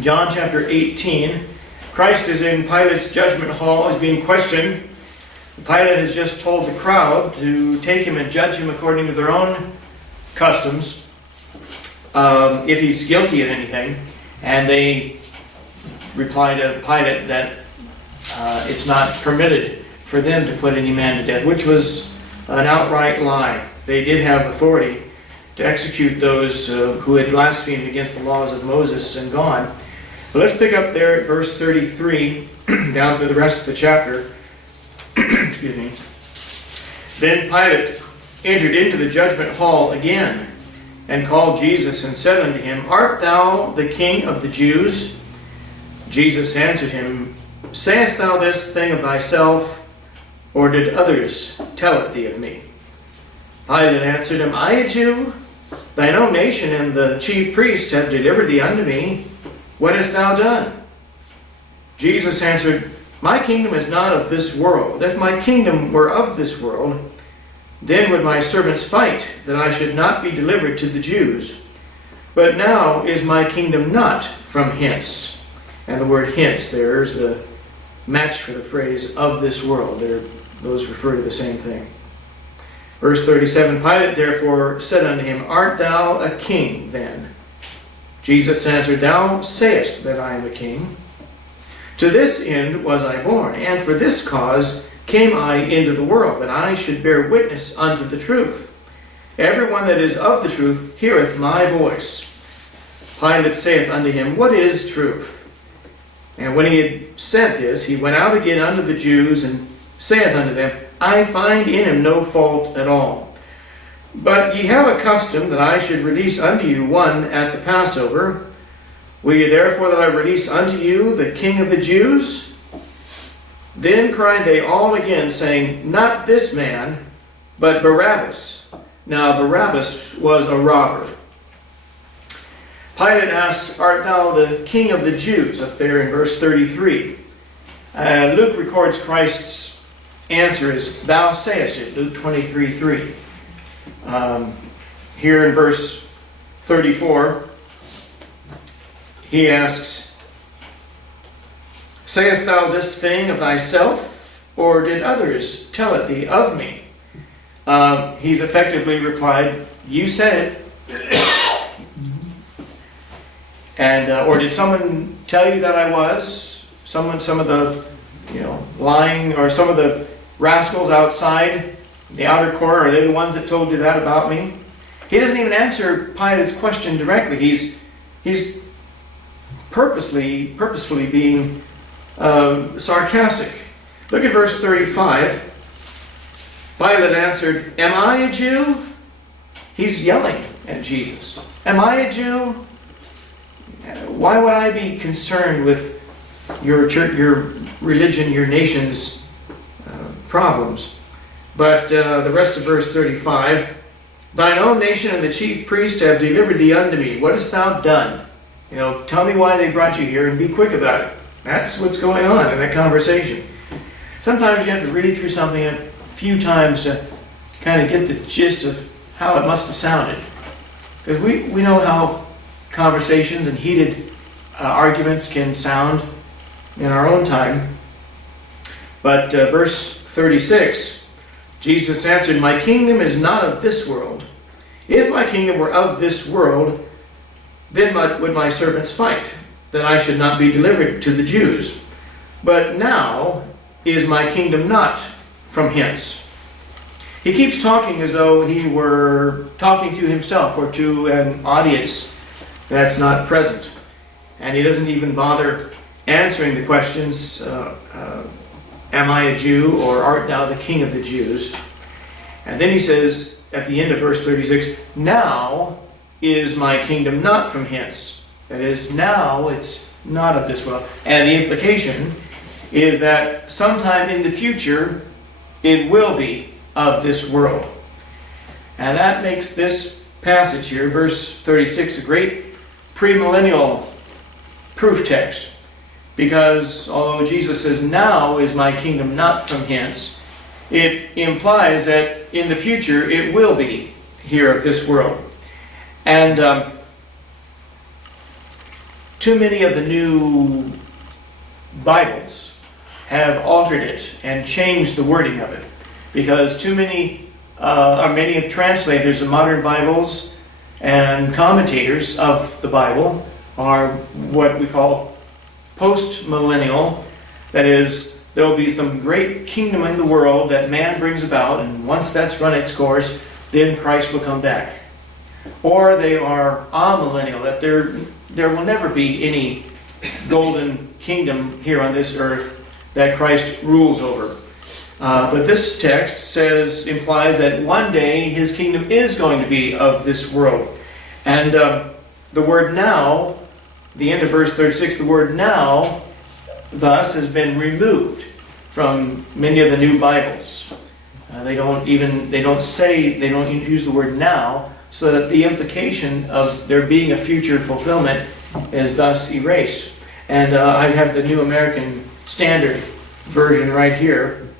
John chapter 18. Christ is in Pilate's judgment hall. He's being questioned. Pilate has just told the crowd to take him and judge him according to their own customs, if he's guilty of anything. And they reply to Pilate that it's not permitted for them to put any man to death, which was an outright lie. They did have authority to execute those who had blasphemed against the laws of Moses and God. But let's pick up there at verse 33, down through the rest of the chapter. Excuse me. Then Pilate entered into the judgment hall again, and called Jesus, and said unto him, Art thou the King of the Jews? Jesus answered him, Sayest thou this thing of thyself, or did others tell it thee of me? Pilate answered him, I a Jew? Thine own nation and the chief priests have delivered thee unto me. What hast thou done? Jesus answered, My kingdom is not of this world. If my kingdom were of this world, then would my servants fight, that I should not be delivered to the Jews. But now is my kingdom not from hence. And the word hence there is the match for the phrase of this world. Those refer to the same thing. Verse 37, Pilate therefore said unto him, Art thou a king then? Jesus answered, Thou sayest that I am a king. To this end was I born, and for this cause came I into the world, that I should bear witness unto the truth. Everyone that is of the truth heareth my voice. Pilate saith unto him, What is truth? And when he had said this, he went out again unto the Jews, and saith unto them, I find in him no fault at all. But ye have a custom that I should release unto you one at the Passover. Will ye therefore that I release unto you the King of the Jews? Then cried they all again, saying, Not this man, but Barabbas. Now Barabbas was a robber. Pilate asks, Art thou the King of the Jews? Up there in verse 33. Luke records Christ's answer is, Thou sayest it, Luke 23:3. Here in verse 34, he asks, Sayest thou this thing of thyself, or did others tell it thee of me? He's effectively replied, You said it. And or did someone tell you that I was? Some of the lying, or some of the rascals outside the outer court, are they the ones that told you that about me? He doesn't even answer Pilate's question directly. He's purposefully being sarcastic. Look at verse 35. Pilate answered, Am I a Jew? He's yelling at Jesus. Am I a Jew? Why would I be concerned with your church, your religion, your nation's problems? But the rest of verse 35, Thine own nation and the chief priest have delivered thee unto me. What hast thou done? Tell me why they brought you here and be quick about it. That's what's going on in that conversation. Sometimes you have to read through something a few times to kind of get the gist of how it must have sounded. Because we know how conversations and heated arguments can sound in our own time. But verse 36, Jesus answered, My kingdom is not of this world. If my kingdom were of this world, then would my servants fight, that I should not be delivered to the Jews. But now is my kingdom not from hence. He keeps talking as though he were talking to himself or to an audience that's not present. And he doesn't even bother answering the questions, Am I a Jew, or art thou the King of the Jews? And then he says at the end of verse 36, Now is my kingdom not from hence. That is, now it's not of this world. And the implication is that sometime in the future it will be of this world. And that makes this passage here, verse 36, a great premillennial proof text. Because although Jesus says, Now is my kingdom not from hence, it implies that in the future it will be here of this world. And too many of the new Bibles have altered it and changed the wording of it, because too many, many translators of modern Bibles and commentators of the Bible are what we call post-millennial. That is, there will be some great kingdom in the world that man brings about, and once that's run its course, then Christ will come back. Or they are amillennial, that there will never be any golden kingdom here on this earth that Christ rules over. But this text implies that one day his kingdom is going to be of this world. And the word now, the end of verse 36, the word now thus has been removed from many of the new Bibles. They don't use the word now, so that the implication of there being a future fulfillment is thus erased. And I have the New American Standard Version right here.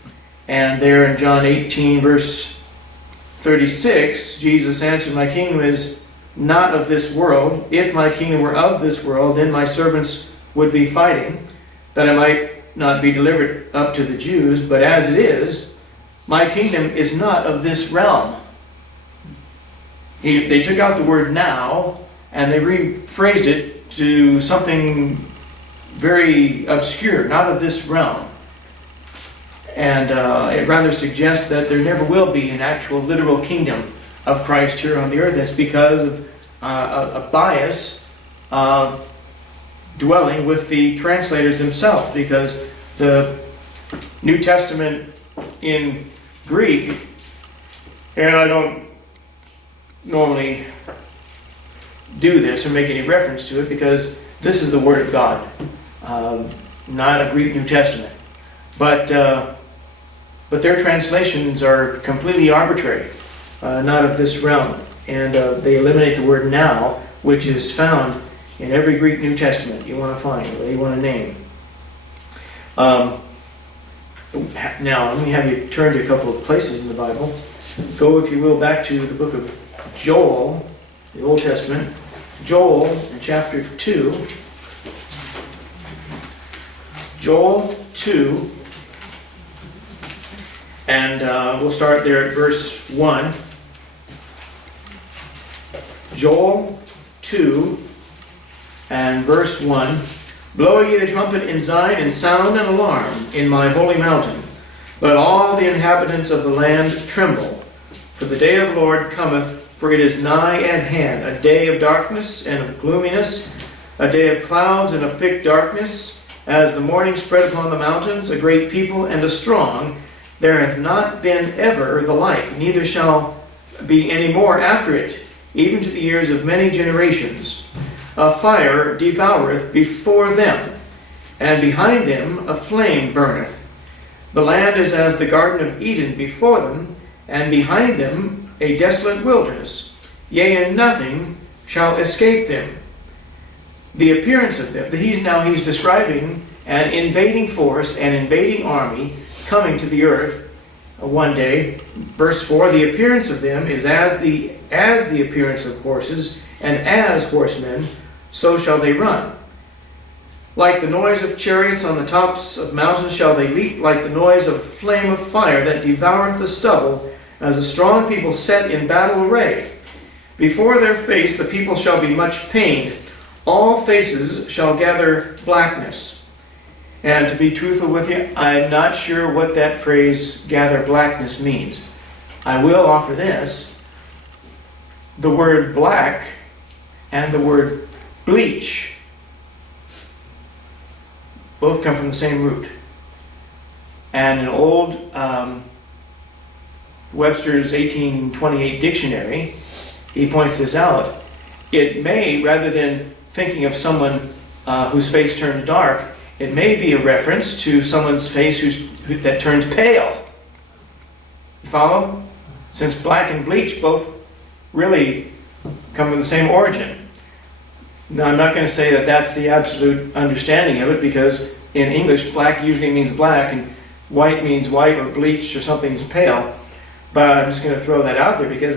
And there in John 18, verse 36, Jesus answered, "My kingdom is not of this world. If my kingdom were of this world, then my servants would be fighting, that I might not be delivered up to the Jews. But as it is, my kingdom is not of this realm." They took out the word now, and they rephrased it to something very obscure, not of this realm. And it rather suggests that there never will be an actual literal kingdom of Christ here on the earth. It's because of a bias dwelling with the translators themselves, because the New Testament in Greek, and I don't normally do this or make any reference to it because this is the Word of God, not a Greek New Testament. But their translations are completely arbitrary, not of this realm. And they eliminate the word now, which is found in every Greek New Testament you want to find, or you want to name. Now, let me have you turn to a couple of places in the Bible. Go, if you will, back to the book of Joel, the Old Testament. Joel in chapter 2. Joel 2. And we'll start there at verse 1. Joel 2 and verse 1. "Blow ye the trumpet in Zion, and sound an alarm in my holy mountain. Let all the inhabitants of the land tremble. For the day of the Lord cometh, for it is nigh at hand, a day of darkness and of gloominess, a day of clouds and of thick darkness, as the morning spread upon the mountains, a great people and a strong. There hath not been ever the like, neither shall be any more after it, even to the years of many generations. A fire devoureth before them, and behind them a flame burneth. The land is as the Garden of Eden before them, and behind them a desolate wilderness. Yea, and nothing shall escape them." The appearance of them, he's describing an invading force, an invading army coming to the earth one day. Verse 4, "The appearance of them is as the appearance of horses, and as horsemen, so shall they run. Like the noise of chariots on the tops of mountains shall they leap, like the noise of a flame of fire that devoureth the stubble, as a strong people set in battle array. Before their face the people shall be much pained, all faces shall gather blackness." And to be truthful with you, I'm not sure what that phrase, "gather blackness," means. I will offer this. The word black and the word bleach both come from the same root. And an old Webster's 1828 dictionary, he points this out. It may, rather than thinking of someone whose face turns dark, it may be a reference to someone's face that turns pale. You follow? Since black and bleach both really come from the same origin. Now, I'm not going to say that that's the absolute understanding of it, because in English, black usually means black, and white means white, or bleached, or something's pale. But I'm just going to throw that out there, because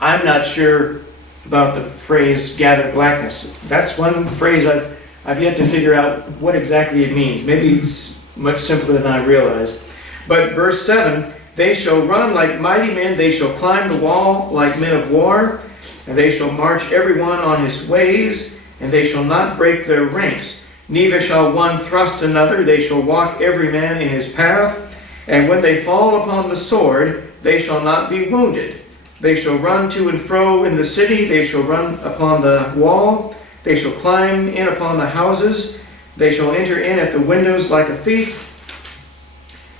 I'm not sure about the phrase "gather blackness." That's one phrase I've I've yet to figure out what exactly it means. Maybe it's much simpler than I realized. But verse 7, they shall run like mighty men, they shall climb the wall like men of war, and they shall march every one on his ways, and they shall not break their ranks. Neither shall one thrust another, they shall walk every man in his path. And when they fall upon the sword, they shall not be wounded. They shall run to and fro in the city, they shall run upon the wall, they shall climb in upon the houses, they shall enter in at the windows like a thief.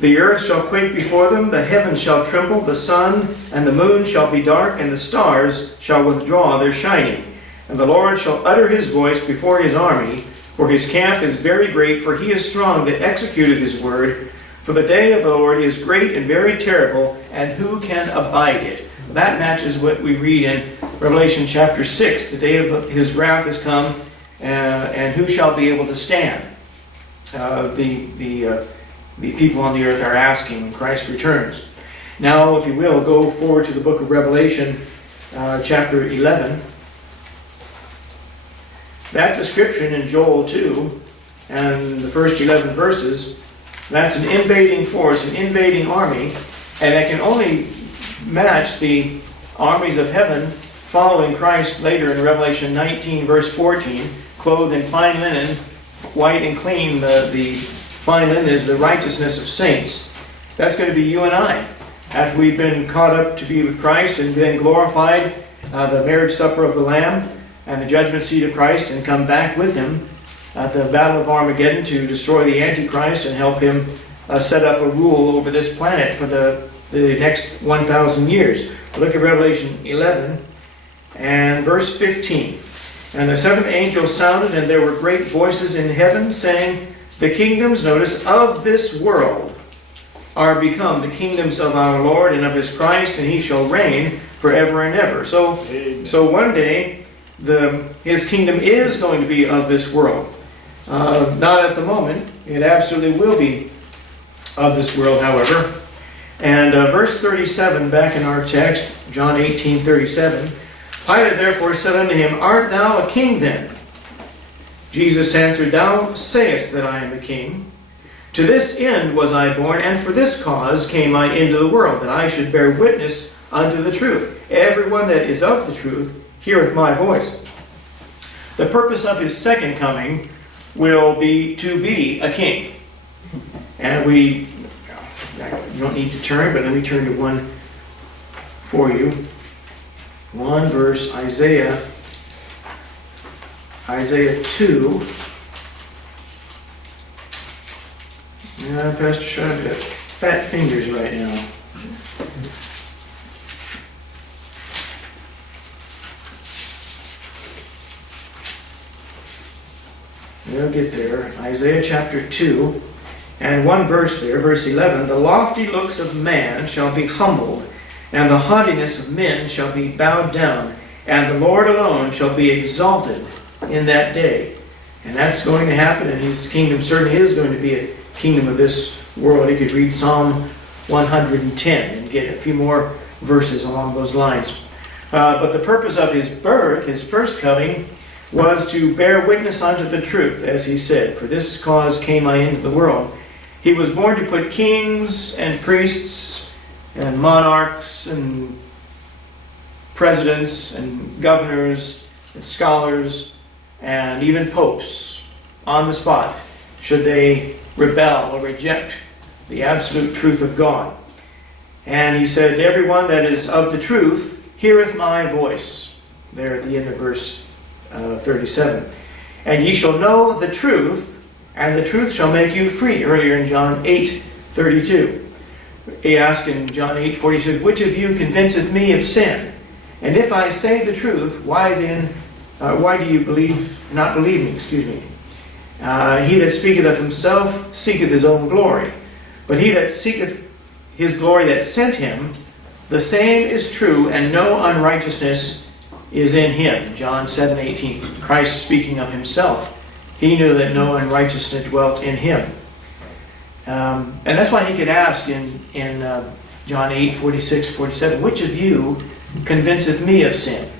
The earth shall quake before them, the heavens shall tremble, the sun and the moon shall be dark, and the stars shall withdraw their shining. And the Lord shall utter his voice before his army, for his camp is very great, for he is strong that executed his word. For the day of the Lord is great and very terrible, and who can abide it? That matches what we read in Revelation chapter 6. The day of his wrath is come, and who shall be able to stand? The people on the earth are asking when Christ returns. Now, if you will, go forward to the book of Revelation, chapter 11. That description in Joel 2, and the first 11 verses, that's an invading force, an invading army, and it can only match the armies of heaven following Christ later in Revelation 19, verse 14, clothed in fine linen, white and clean. The fine linen is the righteousness of saints. That's going to be you and I. After we've been caught up to be with Christ and been glorified, the marriage supper of the Lamb and the judgment seat of Christ, and come back with him at the battle of Armageddon to destroy the Antichrist and help him set up a rule over this planet for the next 1,000 years. Look at Revelation 11 and verse 15. And the seventh angel sounded, and there were great voices in heaven saying, the kingdoms, notice, of this world are become the kingdoms of our Lord and of his Christ, and he shall reign forever and ever. So one day, his kingdom is going to be of this world. Not at the moment. It absolutely will be of this world, however. And verse 37, back in our text, John 18:37, Pilate therefore said unto him, art thou a king then? Jesus answered, thou sayest that I am a king. To this end was I born, and for this cause came I into the world, that I should bear witness unto the truth. Everyone that is of the truth heareth my voice. The purpose of his second coming will be to be a king. And you don't need to turn, but let me turn to one for you. One verse, Isaiah 2. Pastor Schreib got fat fingers right now. We'll get there. Isaiah chapter 2, and one verse there, verse 11. The lofty looks of man shall be humbled, and the haughtiness of men shall be bowed down, and the Lord alone shall be exalted in that day. And that's going to happen, and his kingdom certainly is going to be a kingdom of this world. You could read Psalm 110 and get a few more verses along those lines. But the purpose of his birth, his first coming, was to bear witness unto the truth, as he said, for this cause came I into the world. He was born to put kings and priests and monarchs and presidents and governors and scholars and even popes on the spot, should they rebel or reject the absolute truth of God. And he said, everyone that is of the truth heareth my voice. There at the end of verse 37. And ye shall know the truth, and the truth shall make you free. Earlier in John 8:32. He asked in John 8:46, which of you convinceth me of sin? And if I say the truth, why do you not believe me? He that speaketh of himself seeketh his own glory. But he that seeketh his glory that sent him, the same is true, and no unrighteousness is in him. John 7:18. Christ speaking of himself. He knew that no unrighteousness dwelt in him. And that's why he could ask in John 8:46-47, which of you convinceth me of sin?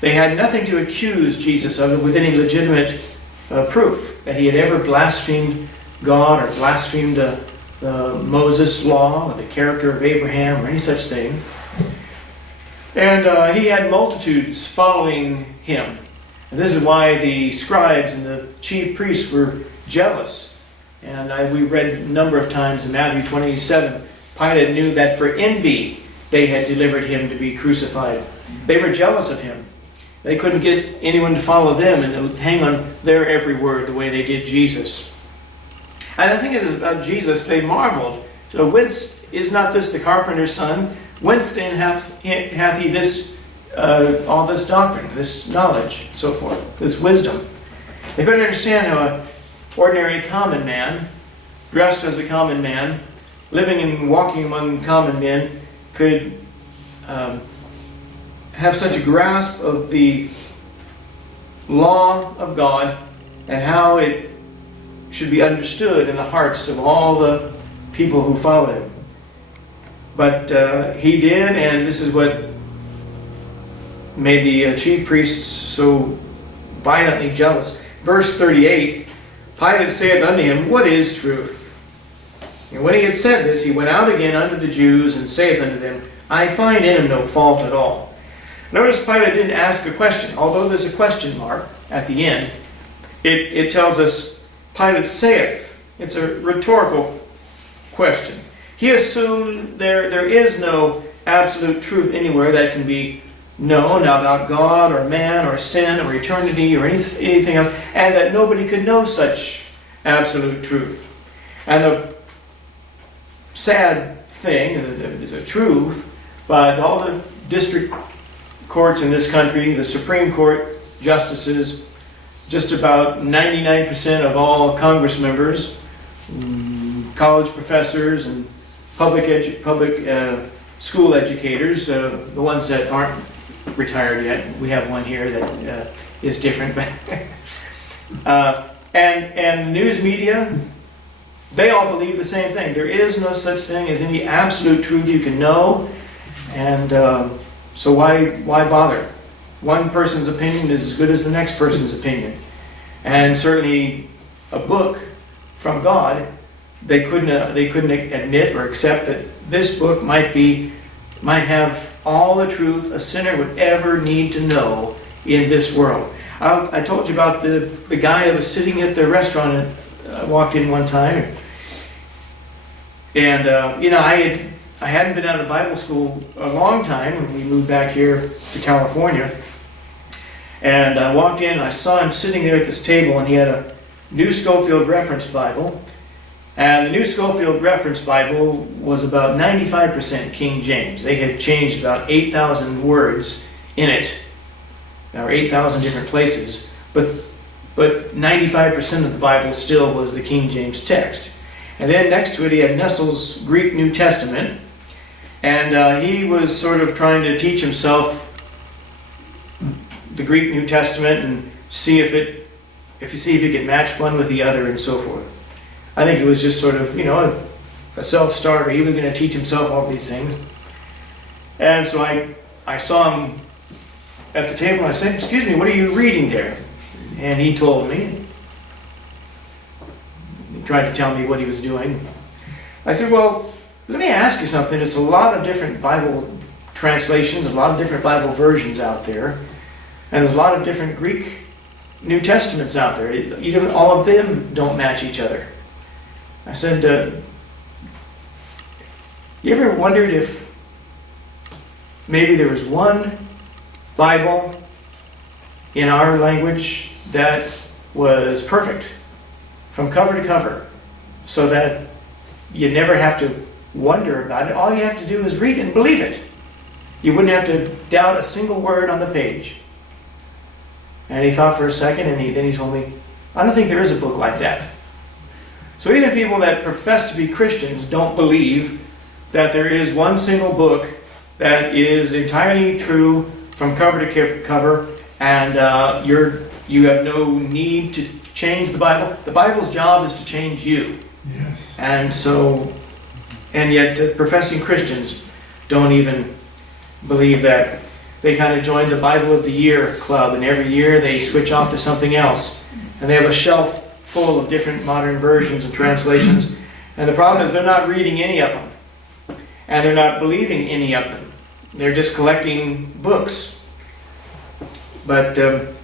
They had nothing to accuse Jesus of with any legitimate proof that he had ever blasphemed God or blasphemed the Moses law or the character of Abraham or any such thing. And he had multitudes following him. And this is why the scribes and the chief priests were jealous. And we read a number of times in Matthew 27, Pilate knew that for envy they had delivered him to be crucified. They were jealous of him. They couldn't get anyone to follow them and hang on their every word the way they did Jesus. And I think about Jesus, they marveled. So whence is not this the carpenter's son? Whence then hath he this all this doctrine, this knowledge, and so forth, this wisdom? They couldn't understand how an ordinary common man, dressed as a common man, living and walking among common men, could have such a grasp of the law of God and how it should be understood in the hearts of all the people who followed him. But he did, and this is what made the chief priests so violently jealous. Verse 38, Pilate saith unto him, What is truth? And when he had said this, he went out again unto the Jews, and saith unto them, I find in him no fault at all. Notice Pilate didn't ask a question, although there's a question mark at the end. It tells us, Pilate saith. It's a rhetorical question. He assumed there is no absolute truth anywhere that can be known about God or man or sin or eternity or anything else, and that nobody could know such absolute truth. And the sad thing, and it is a truth, but all the district courts in this country, the Supreme Court justices, just about 99% of all Congress members, college professors, and public school educators, the ones that aren't retired yet. We have one here that is different. And news media, they all believe the same thing. There is no such thing as any absolute truth you can know, and so why bother? One person's opinion is as good as the next person's opinion. And certainly a book from God, they couldn't admit or accept that this book might have all the truth a sinner would ever need to know in this world. I told you about the guy that was sitting at the restaurant and walked in one time, and I hadn't been out of Bible school a long time when we moved back here to California. And I walked in and I saw him sitting there at this table, and he had a New Schofield Reference Bible. And the New Schofield Reference Bible was about 95% King James. They had changed about 8,000 words in it, or 8,000 different places. But 95% of the Bible still was the King James text. And then next to it he had Nestle's Greek New Testament. And he was sort of trying to teach himself the Greek New Testament and see if he could match one with the other and so forth. I think it was just sort of, a self-starter. He was going to teach himself all these things. And so I saw him at the table and I said, "Excuse me, what are you reading there?" And he told me. He tried to tell me what he was doing. I said, "Well, let me ask you something. It's a lot of different Bible translations, a lot of different Bible versions out there. And there's a lot of different Greek New Testaments out there. Even all of them don't match each other." I said, "You ever wondered if maybe there was one Bible in our language that was perfect from cover to cover, so that you never have to wonder about it? All you have to do is read it and believe it. You wouldn't have to doubt a single word on the page." And he thought for a second, and then he told me, "I don't think there is a book like that." So even people that profess to be Christians don't believe that there is one single book that is entirely true from cover to cover, and you have no need to change the Bible. The Bible's job is to change you. Yes. And yet professing Christians don't even believe that. They kind of join the Bible of the Year club, and every year they switch off to something else. And they have a shelf full of different modern versions and translations. And the problem is they're not reading any of them. And they're not believing any of them. They're just collecting books. But 2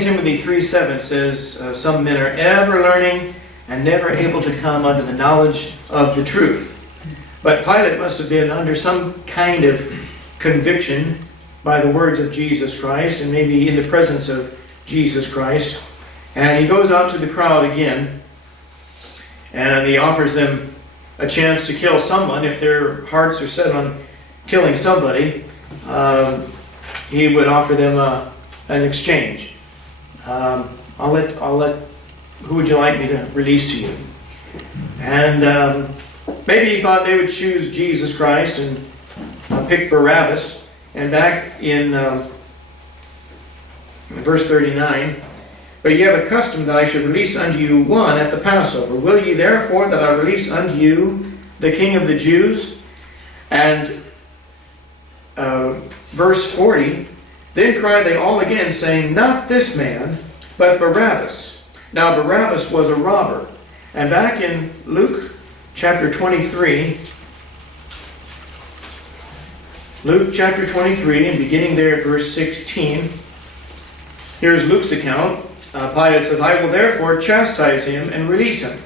Timothy 3:7 says, some men are ever learning and never able to come unto the knowledge of the truth. But Pilate must have been under some kind of conviction by the words of Jesus Christ, and maybe in the presence of Jesus Christ. And he goes out to the crowd again, and he offers them a chance to kill someone. If their hearts are set on killing somebody, he would offer them an exchange. I'll let. Who would you like me to release to you? And maybe he thought they would choose Jesus Christ and pick Barabbas. And back in verse 39, but ye have a custom that I should release unto you one at the Passover. Will ye therefore that I release unto you the King of the Jews? And verse 40, then cried they all again, saying, not this man, but Barabbas. Now Barabbas was a robber. And back in Luke chapter 23, and beginning there at verse 16, here's Luke's account. Pilate says, I will therefore chastise him and release him.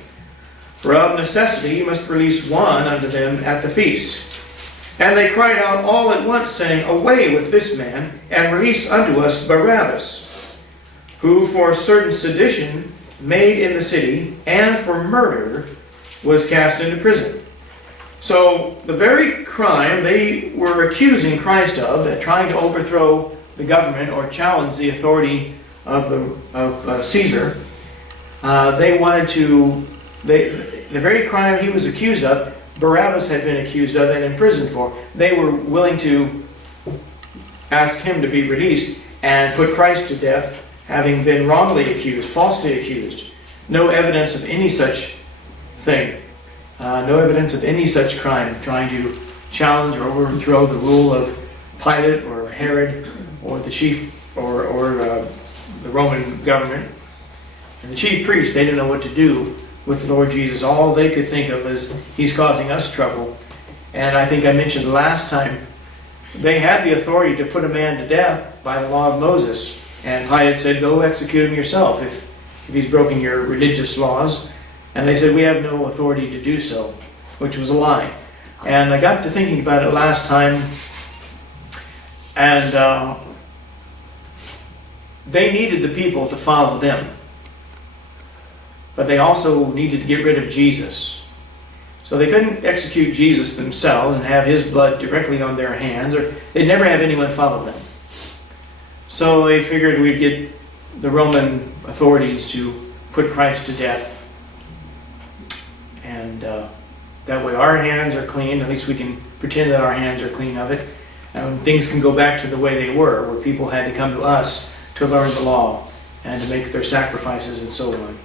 For of necessity he must release one unto them at the feast. And they cried out all at once, saying, away with this man, and release unto us Barabbas, who for certain sedition made in the city, and for murder was cast into prison. So the very crime they were accusing Christ of, trying to overthrow the government or challenge the authority of Caesar, they wanted to. The very crime he was accused of, Barabbas had been accused of and imprisoned for. They were willing to ask him to be released and put Christ to death, having been wrongly accused, falsely accused. No evidence of any such thing. No evidence of any such crime, trying to challenge or overthrow the rule of Pilate or Herod or the chief or the Roman government. And the chief priests, they didn't know what to do with the Lord Jesus. All they could think of is, he's causing us trouble. And I think I mentioned last time, they had the authority to put a man to death by the law of Moses. And Pilate said, go execute him yourself if he's broken your religious laws. And they said, we have no authority to do so, which was a lie. And I got to thinking about it last time, and they needed the people to follow them. But they also needed to get rid of Jesus. So they couldn't execute Jesus themselves and have his blood directly on their hands, or they'd never have anyone follow them. So they figured we'd get the Roman authorities to put Christ to death. And that way our hands are clean. At least we can pretend that our hands are clean of it. And things can go back to the way they were, where people had to come to us to learn the law and to make their sacrifices and so on.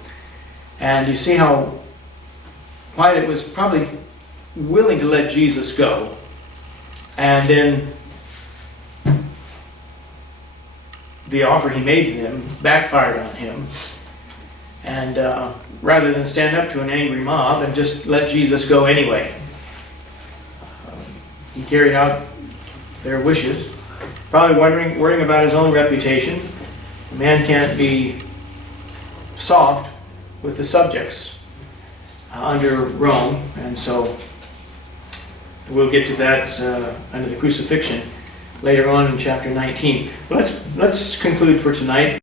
And you see how Pilate was probably willing to let Jesus go. And then the offer he made to them backfired on him. And rather than stand up to an angry mob and just let Jesus go anyway, he carried out their wishes, probably worrying about his own reputation. A man can't be soft with the subjects under Rome, and so we'll get to that under the crucifixion later on in chapter 19. But let's conclude for tonight.